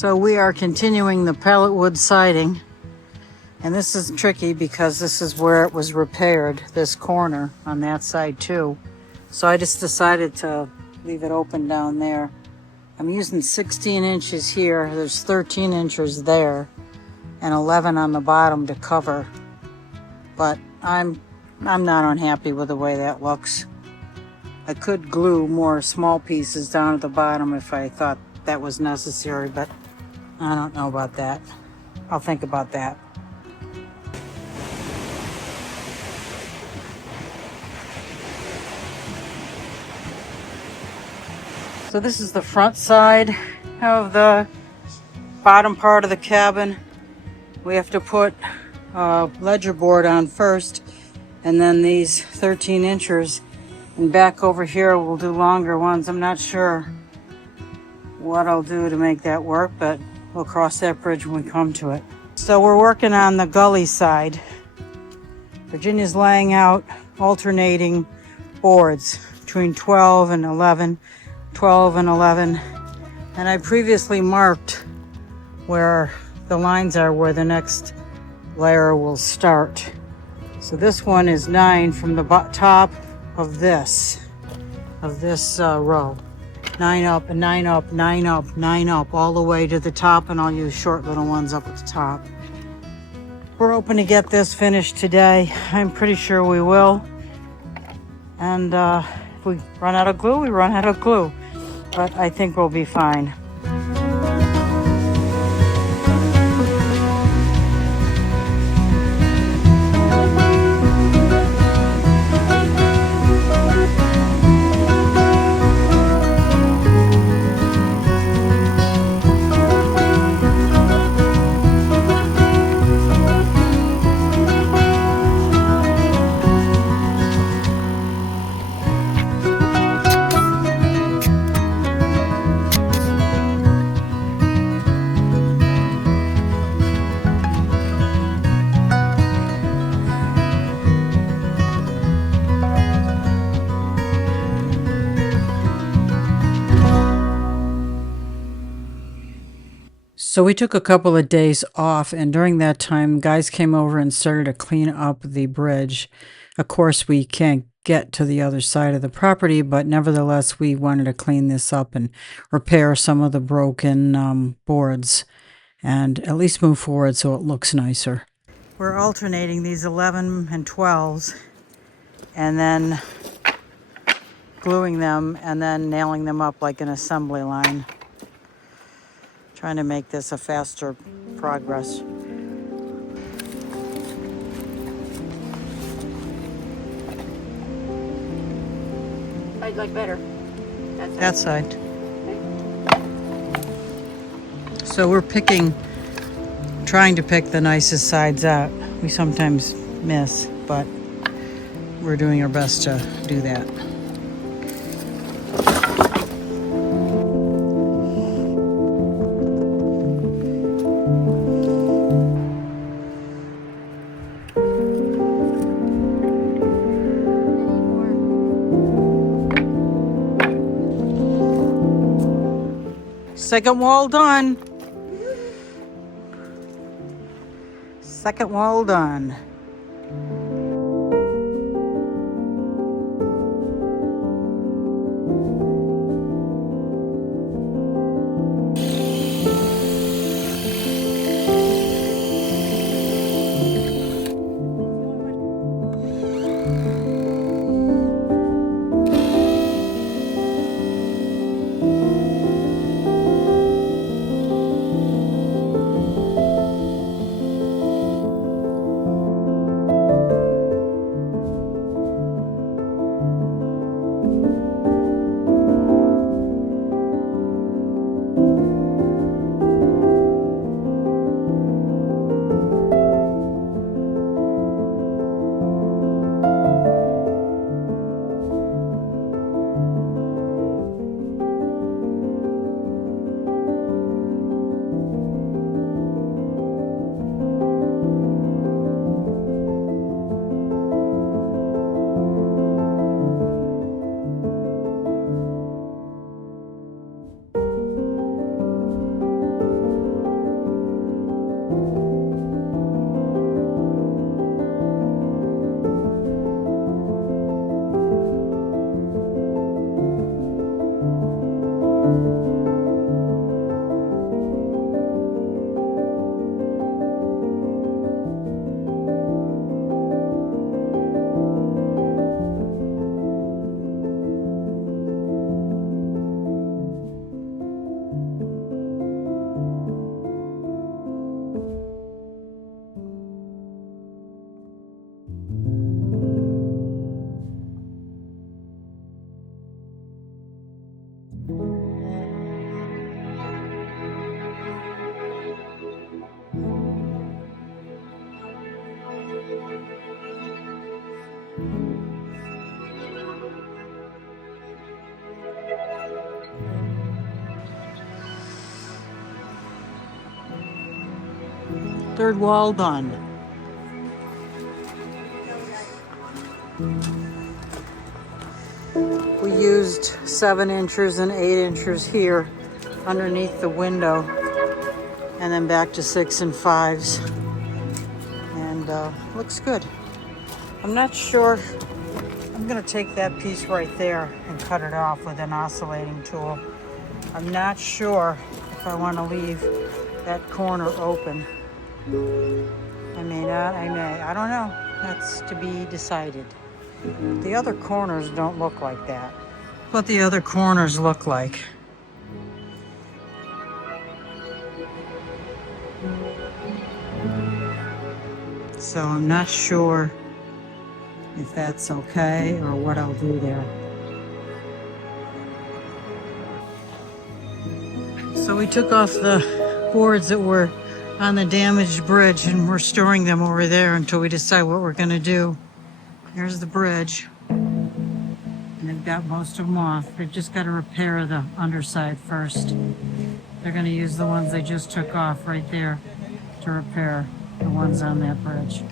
So we are continuing the pallet wood siding, and this is tricky because this is where it was repaired, this corner on that side too. So I just decided to leave it open down there. I'm using 16 inches here, there's 13 inches there, and 11 on the bottom to cover. But I'm not unhappy with the way that looks. I could glue more small pieces down at the bottom if I thought that was necessary, but I don't know about that. I'll think about that. So this is the front side of the bottom part of the cabin. We have to put a ledger board on first, and then these 13 inches. And back over here we'll do longer ones. I'm not sure what I'll do to make that work, but we'll cross that bridge when we come to it. So we're working on the gully side. Virginia's laying out alternating boards between 12 and 11, 12 and 11. And I previously marked where the lines are, where the next layer will start. So this one is 9 from the top of this row. 9 up and 9 up, 9 up, 9 up, all the way to the top, and I'll use short little ones up at the top. We're hoping to get this finished today. I'm pretty sure we will. And if we run out of glue, we run out of glue. But I think we'll be fine. So we took a couple of days off, and during that time, guys came over and started to clean up the bridge. Of course, we can't get to the other side of the property, but nevertheless, we wanted to clean this up and repair some of the broken boards and at least move forward so it looks nicer. We're alternating these 11 and 12s and then gluing them and then nailing them up like an assembly line. Trying to make this a faster progress. I'd like better. That side. So we're trying to pick the nicest sides out. We sometimes miss, but we're doing our best to do that. Second wall done. Second wall done. Third wall done. We used 7 inches and 8 inches here underneath the window, and then back to 6 and 5s. And looks good. I'm not sure. I'm gonna take that piece right there and cut it off with an oscillating tool. I'm not sure if I want to leave that corner open. I may not, I may. I don't know. That's to be decided. The other corners don't look like that. What the other corners look like. So I'm not sure if that's okay or what I'll do there. So we took off the boards that were on the damaged bridge, and we're storing them over there until we decide what we're gonna do. Here's the bridge. And they've got most of them off. They've just got to repair the underside first. They're going to use the ones they just took off right there to repair the ones on that bridge.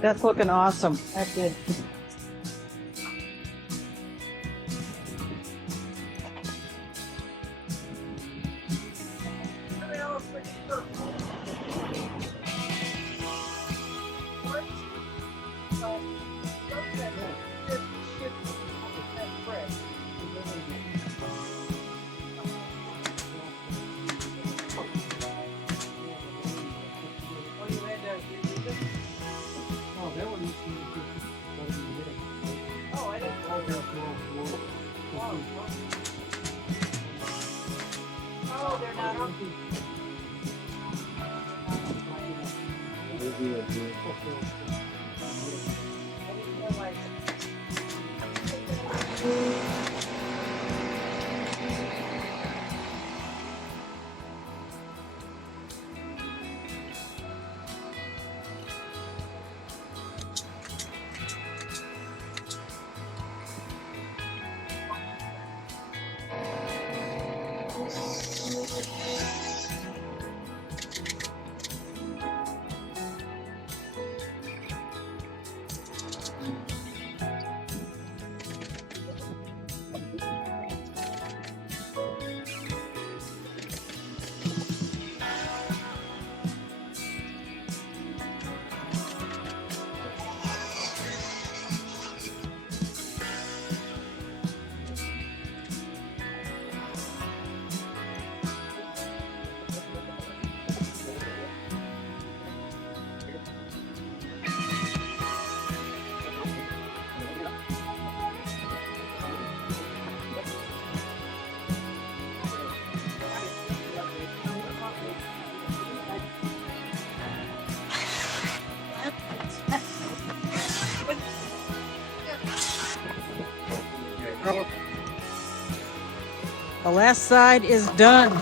That's looking awesome. That did. The last side is done.